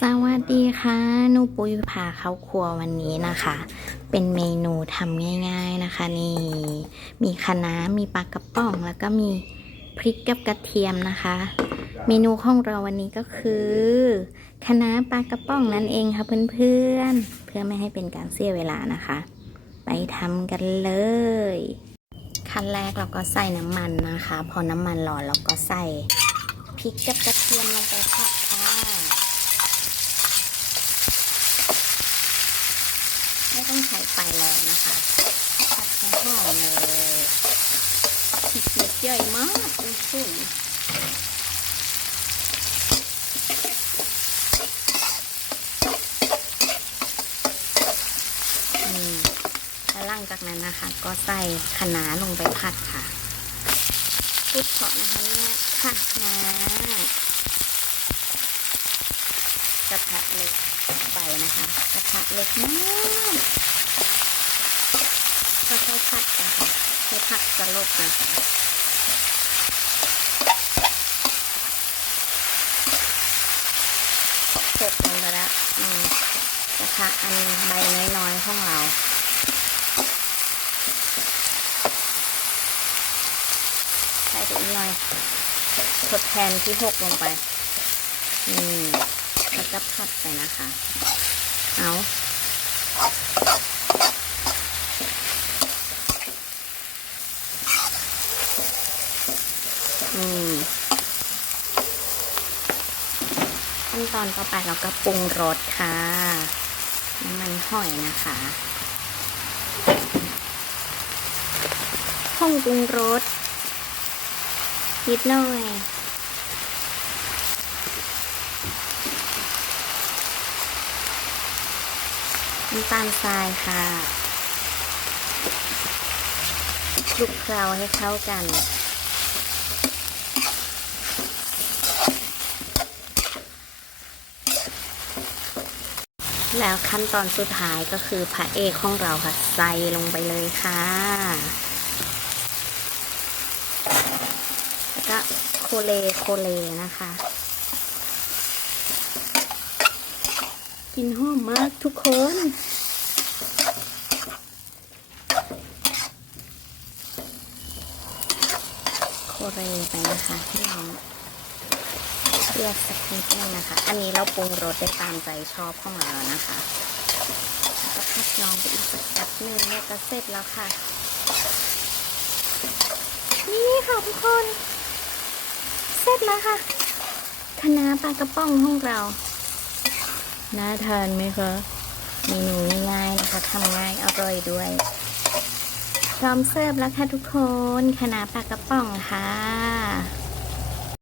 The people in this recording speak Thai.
สวัสดีค่ะนูปุ้ยพาเข้าครัววันนี้นะคะ เป็นเมนูทำง่าย ๆนะคะนี่มีคะน้ามีปลากระป๋องแล้วก็มีพริกกับกระเทียมนะคะ เมนูของเราวันนี้ก็คือคะน้าปลากระป๋องนั่นเองค่ะเพื่อนๆ เพื่อไม่ให้เป็นการเสียเวลานะคะ ไปทำกันเลยขั้นแรกเราก็ใส่น้ำมันนะคะ พอน้ำมันร้อนเราก็ใส่พริกกับกระเทียมลงไปค่ะค่ะ ไม่ต้องใช้ไฟแรงนะคะผัดให้หอมเลยพริกเม็ดใหญ่มากคุณผู้ชมอืมแล้วหลังจากนั้นนะคะ ก็ใส่คะน้าลงไปผัดค่ะพูดเพาะนะคะเนี่ยค่ะนะกระทะเล็ก ไปนะคะกระทะเล็กมากค่อยๆผัดนะคะให้ผัดสลบนะคะเสร็จลงไปแล้วกระทะอันใบน้อยๆของเราใส่ไปอีกหน่อยทดแทนที่หกลงไปอืม ก็ผัดไปนะคะ เอาอืมขั้นตอนต่อไปเราก็ปรุงรสค่ะน้ำมันหอยนะคะห้องปรุงรสนิดหน่อย น้ำตาลทรายค่ะคลุกเคล้าให้เข้ากันแล้วขั้นตอนสุดท้ายก็คือพระเอกของเราค่ะใส่ลงไปเลยค่ะ แล้วก็โคเลโคเลนะคะ กินหอมมากทุกคน โคเรไปนะคะให้น้องเลือกสักนิดนึงนะคะ อันนี้เราปรุงรสได้ตามใจชอบเข้ามาแล้วนะคะก็พักน้องไปอีกสักแป๊บหนึงเนี่ยก็เสร็จแล้วค่ะ นี่ค่ะทุกคน เสร็จแล้วค่ะคณะปลากระป๋องของเรา น่าทานไหมคะเมนูง่ายๆนะคะทำง่ายอร่อยด้วย พร้อมเสิร์ฟแล้วค่ะทุกคนคณะปาปลากระป๋องค่ะ